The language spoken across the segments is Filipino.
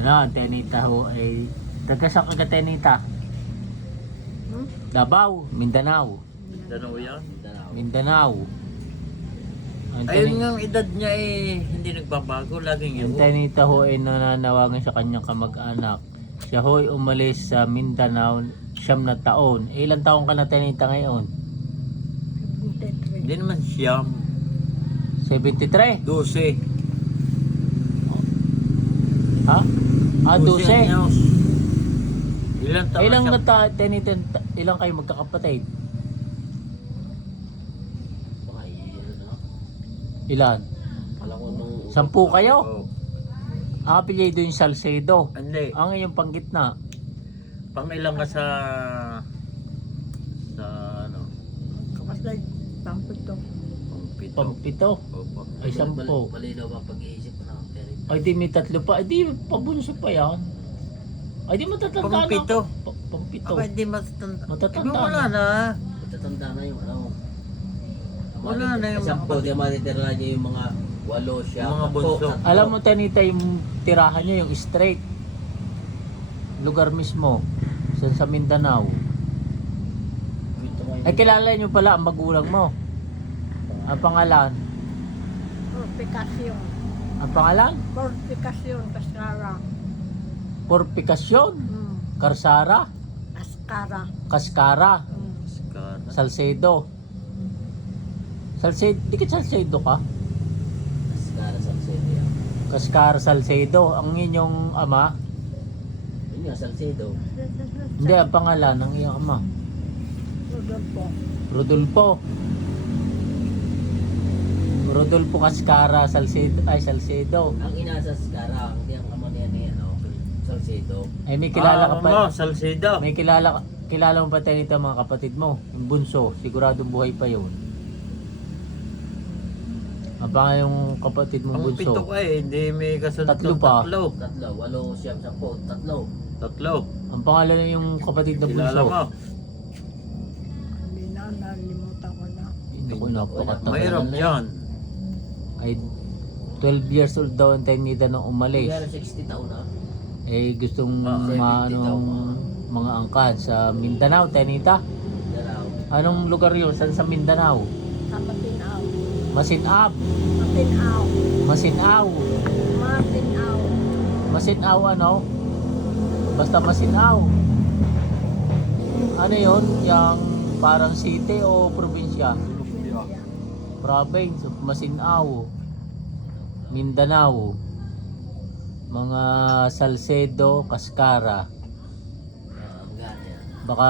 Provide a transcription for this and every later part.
Ano, ang Tenita ho ay taga saan ka Tenita? Davao, Mindanao. Mindanao yan. Mindanao. Ang Ayun nga ang edad niya hindi nagbabago. Laging yun. Ang Tenita ho ay nananawagan sa kanyang kamag-anak. Siya ho ay umalis sa Mindanao 9 na taon. Ilang taon ka na Tenita ngayon? Hindi naman siyam. 73? 12. Ha? Ah, 12. anyos. Ilan taon Ilang siya? Tenita, ilang kayo magkakapatid? Ilan? 10 kayo? Oh. Ang apelyido yung Salcedo. Hindi. Ang iyong panggitna. Pangilang ka sa ano? Kapasay, pampito. Pampito. Pampito. Opo. Ay 10. Malinaw ang pag-iisip na. Ay di may 3 pa. Ay di pabunso pa yan. Ay di matatanda na. Pampito. Pampito. Aba, hindi matatanda. Matatanda Iba, wala na. na. Matatanda na yung ano. Wala na yung Sampo, di matitira niya yung mga 8 siya. Mga bunso. Alam mo Tanita, yung tirahan niya yung straight. Lugar mismo. Sa Mindanao. Ay kilala niyo pala ang magulang mo. Ang pangalan? Purifikasyon. Ang pangalan? Purifikasyon, Kaskara. Purifikasyon. Karsara. Askara. Kaskara. Skara. Salcedo. Salcedo, di ka Salcedo ka? Kaskara Salcedo. Kaskar Salcedo, ang inyong ama. Yun nga, Salcedo. Hindi, ang pangalan ng iyong ama. Rodolfo. Rodolfo. Rodolfo Kaskara Salcedo. Ay, Salcedo. Ang ina sa Kaskara, hindi ang ama niya ni ano, Salcedo. Ay, may kilala ka pa. Mo, Salcedo. May kilala mo pa tayo nito mga kapatid mo. Yung bunso, siguradong buhay pa yun. Aba yung kapatid mo Ang pito bunso. ka hindi may kasunod Tatlo ng pa. Tatlo. 8 siya, 10, 3. Tatlo. Ang pangalan yung kapatid na bunso. Kilala mo. Hindi na, nalimutan ko na. Hindi ko napakatagal Mahirap na yan. Ay 12 years old daw ang Tenita nung umalis. Kaya 60 taon na. Eh gustong 70 anong mga angkan sa Mindanao, Tenita. Dalaw. Anong lugar yun? Saan sa Mindanao? Kapatinaw. Masinab. Matinaw. Masinaw. Matinaw. Masinaw ano? Basta Masinaw. Ano yun? Yung parang city o probinsya? Province of Masinaw. Mindanao. Mga Salcedo, Kaskara. Ang gana. Baka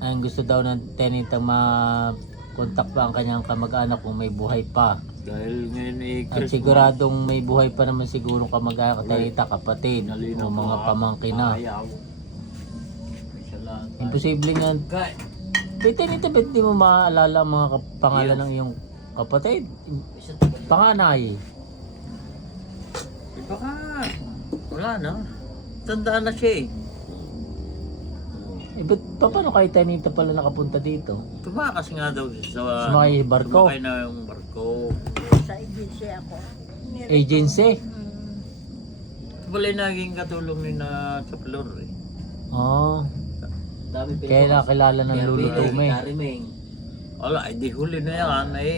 ang gusto daw ng Tenita ma-contact pa ang kanyang kamag-anak kung may buhay pa. Dahil ngayon At Christmas. siguradong may buhay pa naman siguro kamag-anak Tenita, kapatid o mga pamangkin na. Ayaw. Imposible nga. Tenita, ba't di mo maalala ang mga pangalan ng iyong kapatid? Panganay. Baka wala na. Tandaan na siya Eh, ba't paano kayo Tenita pala nakapunta dito? Tumakas nga daw siya sa Sumakay sa barko? Sumakay na yung barko. Sa agency ako. Agency? Wala naging katulong ni na sa floor eh. Oh, Dami kaya nakilala ng Lolo Tume. Karimeng. Wala, di huli na yan eh.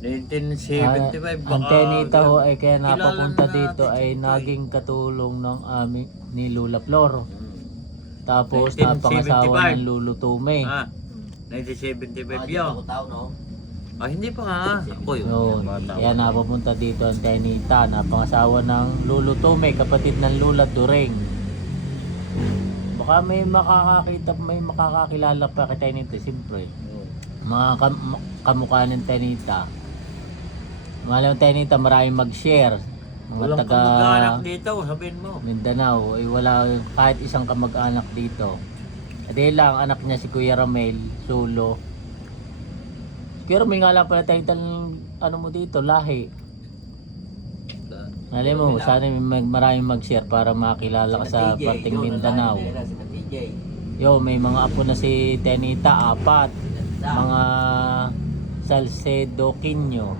1975 Ang Tenita ho ay kaya kilala napapunta na dito natin ay ito, naging katulong ng aming ni Lula Flor. Tapos 1975. napangasawa ng Lolo Tume. Ah, 1975 Di yun. ako tao, no? Ah, hindi pa nga. Ako yun. Yun. Bata Kaya pa. napapunta dito ang Tenita, napangasawa ng Lolo Tume, kapatid ng Lula Dureng. Baka may makakakita, may makakakilala pa kay Tenita, siyempre. Mga kamukha ng Tenita. Mga Tenita, maraming mag-share. Mga Walang taga kamag-anak dito, sabihin mo. Mindanao, ay wala kahit isang kamag-anak dito. Adi lang, anak niya si Kuya Ramel, solo. Si Kuya Ramel nga lang pala Tenita, ano mo dito, lahi. Alam mo, sana may maraming mag-share para makilala ka sa parting Mindanao. Yo, may mga apo na si Tenita, 4. Mga Salcedo Quino.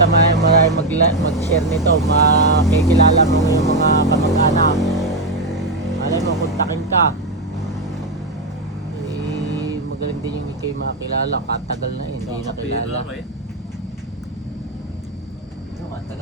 basta mag-share nito, makikilala mo yung mga kamag-anak. Alam mo, kontakin ka. Magaling din yung ikaw makakilala, katagal na hindi Kakapira nakilala. lang eh. Matagal